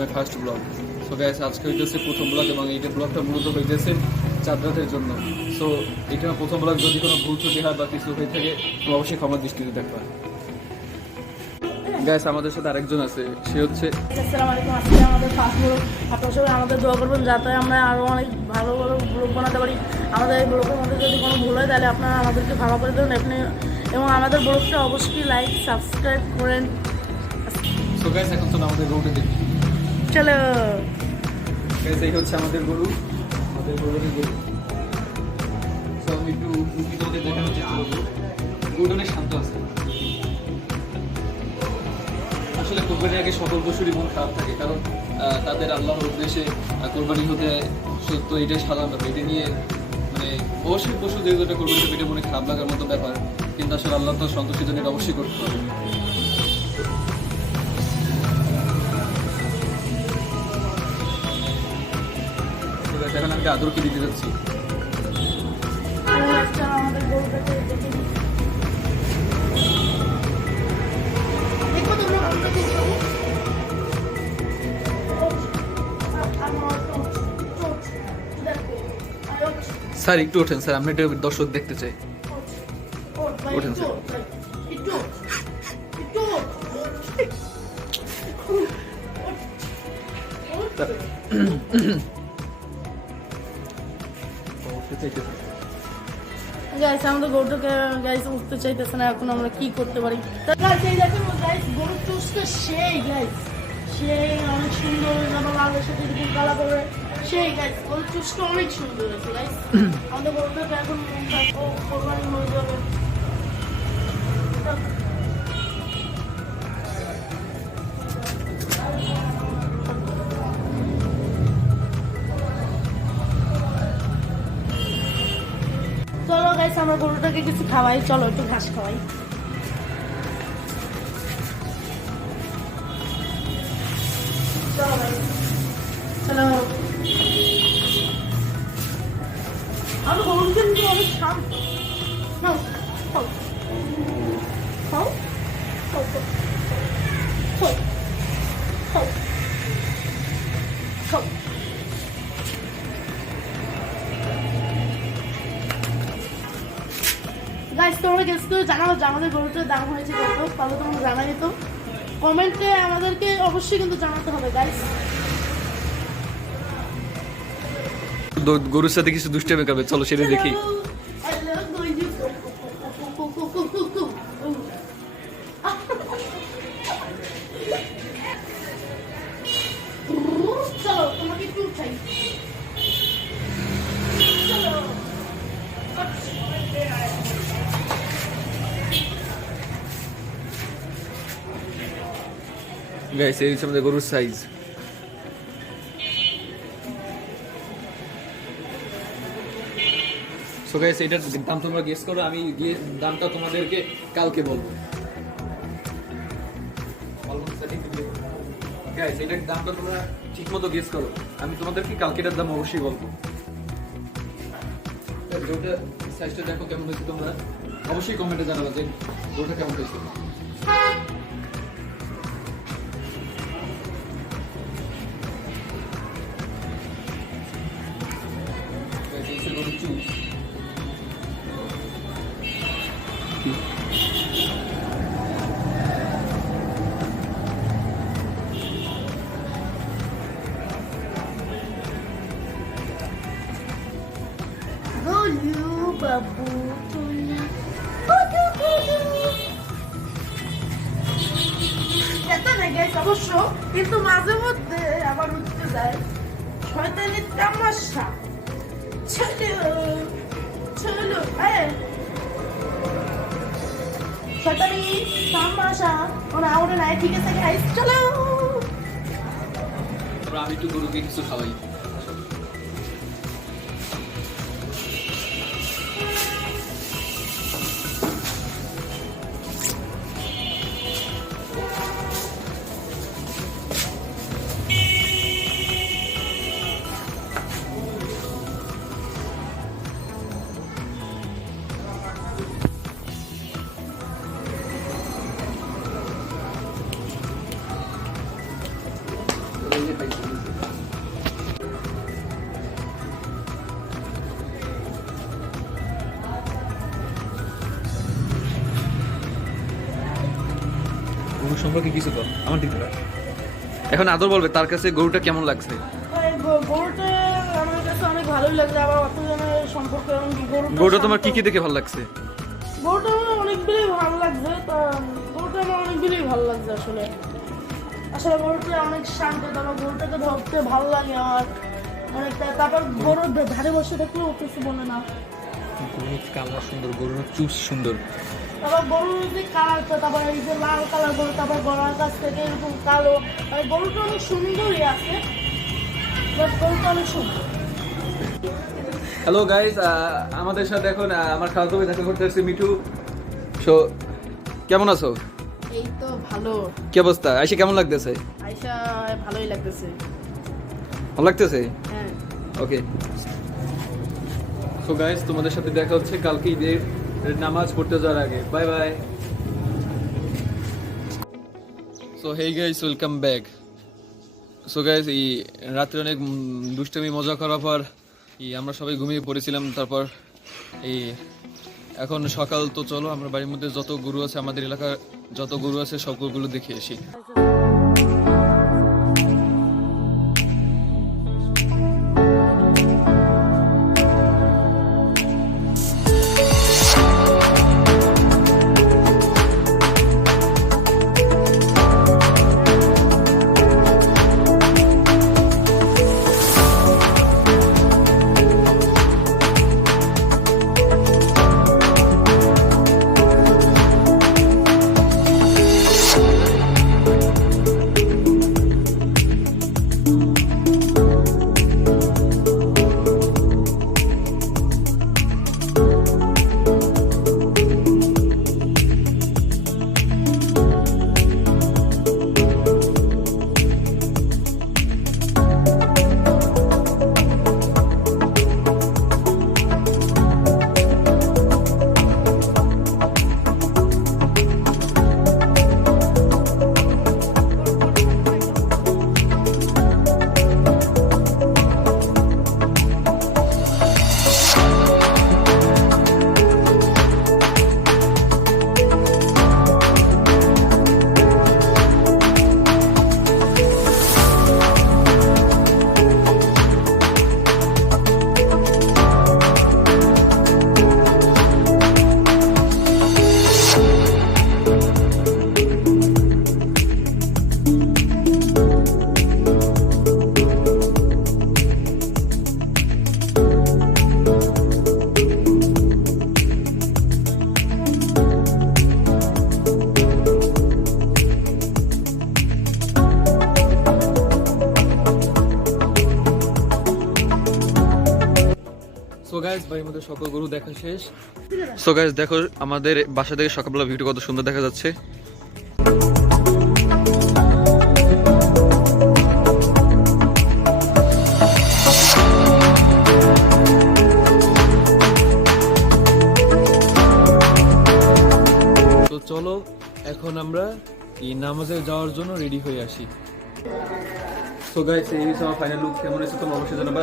My first blog. So guys আজকে হইতেছে প্রথম ব্লগ এবং এইটা ব্লগটা মূলত হইতেছে চাঁদ রাতের জন্য। সো এটা প্রথম ব্লগ, যদি কোনো ভুল ত্রুটি হয় বা কিছু হয়ে থাকে তো অবশ্যই ক্ষমার দৃষ্টিতে দেখবা। গাইস আমাদের সাথে আরেকজন আছে, সে হচ্ছে আসসালামু আলাইকুম। আজকে আমাদের ফার্স্ট ব্লগ, আপনারা সবাই আমাদের দোয়া করবেন যাতে আমরা আরও অনেক ভালো ভালো ব্লগ বানাতে পারি। আমাদের এই ব্লগের মধ্যে যদি কোনো ভুল হয় তাহলে আপনারা আমাদেরকে ক্ষমা করে দেবেন আপনি, এবং আমাদের ব্লগটা অবশ্যই লাইক সাবস্ক্রাইব করেন। সো গাইস এখন তো আমাদের গরুটা দেখি। চলো গাইস এই হচ্ছে আমাদের গরু, আমাদের গরুর গরু। সো আমি একটু তোমাদের দেখানোর চেষ্টা করবো। গরুটা অনেক শান্ত আছে। আসলে কোরবানির আগে সকল পশুরই মন খারাপ থাকে, কারণ তাদের আল্লাহর উদ্দেশ্যে কোরবানি হতে সত্য এটাই সাধারণ ব্যাপার। এটা নিয়ে মানে অবশ্যই পশু যেহেতু এটা কোরবানি হবে এটা মনে খারাপ লাগার মতো ব্যাপার, কিন্তু আসলে আল্লাহ তো সন্তুষ্টির জন্য এটা অবশ্যই করতে হবে। এখন আমি আদরকে দিতে যাচ্ছি। আমাদের গরুটাকে দেখে নিই। দেখো তোমরা গরুটা দেখো। স্যার একটু ওঠেন স্যার, আমরা এটা দর্শক দেখতে চাই। ওঠেন স্যার। গাইস আমাদের গরুটাকে গাইস উঠতে চাইতেছে না, এখন আমরা কি করতে পারি? তো গাইস এই দেখুন গাইস গরুর চুষটা সেই গাইস, সেই অনেক সুন্দর, যেমন লালের সাথে এরকম কালা করে সেই গাইস গরুর চুষটা অনেক সুন্দর হয়েছে গাইস। আমাদের গরুটাকে এখন কোরবানি হয়ে যাবে। চলো গাইস আমরা গরুটাকে কিছু খাওয়াই, চলো একটু ঘাস খাওয়াই। চলো গাইস চলো। আমি গরুটা কিন্তু অনেক শান্ত। নাও খাও খাও খাও খাও খাও খাও। গাইস তোমরা গেস করে জানাও যে আমাদের গরুটার দাম হয়েছে কত, তাহলে তোমরা জানাই তো কমেন্টে আমাদেরকে অবশ্যই কিন্তু জানাতে হবে গাইস। গরুর সাথে কিছু দুষ্টামি করবে, চলো সেটা দেখি। চলো তোমাকে একটু উঠাই। চলো গাইস এই হচ্ছে আমাদের গরুর সাইজ। সো গাইস এটার দাম তোমরা গেস করো, আমি গিয়ে দামটা তোমাদেরকে কালকে বলবো। গাইস এটার দামটা তোমরা ঠিকমতো গেস করো, আমি তোমাদেরকে কালকে এটার দাম অবশ্যই বলবো। গরুটার সাইজটা দেখো কেমন হয়েছে, তোমরা অবশ্যই কমেন্টে জানাবে যে গরুটা কেমন হয়েছে। গরুর চুল গলু বাবু তুমি এত না গাইস অবশ্য, কিন্তু মাঝে মধ্যে আবার উঠতে যায় শয়তানের তামাশা। চলো চলো শয়তানি তামাশা ওরা ওরা নাই, ঠিক আছে গাইস চলো। আমি একটু গরুকে কিছু খাওয়াই। সম্পর্কে কিছু বল আমার দিতে পারে। এখন আদর বলবে তার কাছে গরুটা কেমন লাগছে। গরুটা আমার কাছে অনেক ভালোই লাগছে, আবার অতজনের সম্পর্কে গরুটা তোমার কি কি দেখে ভালো লাগছে? গরুটা আমার অনেকগুলোই ভালো লাগছে, তা গরুটা আমার অনেকগুলোই ভালো লাগছে আসলে। আসলে গরুটা অনেক শান্ত, তারপর গরুটাকে ধরতে ভালো লাগে আমার অনেকটা। তারপর গরুর ধারে বসে থাকলেও কিছু বলে না। গরুর কালার সুন্দর, গরুর চুজ সুন্দর। তারপর গরুর যে কালারটা, তারপর এই যে লাল কালার গরু, তারপর গলার কাছ থেকে এরকম কালো, মানে গরুটা অনেক সুন্দরই আছে, গরুটা অনেক সুন্দর। হ্যালো গাইস, আমাদের সাথে এখন আমার খালাতো ভাই দেখা করতে আসছে মিঠু। সো কেমন আছো? এই তো ভালো। কি অবস্থা? আইসে কেমন লাগতেছে? আয়শা ভালোই লাগতেছে। ভালো লাগতেছে? হ্যাঁ। ওকে। সো গাইস, তোমাদের সাথে দেখা হচ্ছে কালকে ঈদের নামাজ পড়তে যাওয়ার আগে। Bye bye. So hey guys, welcome back. So guys, এই রাত্রে অনেক দুষ্টামি মজা করার পর আমরা সবাই ঘুমিয়ে পড়েছিলাম। তারপর এখন সকাল, তো চলো আমরা বাড়ির মধ্যে যত গরু আছে, আমাদের এলাকার যত গরু আছে সব গরুগুলো দেখে আসি। সো গাইস, বাড়ির মধ্যে সকল গরু দেখা শেষ। সো গাইস, দেখো আমাদের বাসা থেকে সকালবেলা ভিউটা কত সুন্দর দেখা যাচ্ছে। তো চলো এখন আমরা এই নামাজে যাওয়ার জন্য রেডি হয়ে আসি। সো গাইস, এই হচ্ছে আমার ফাইনাল লুক। কেমন হয়েছে তোমরা অবশ্যই জানাবা।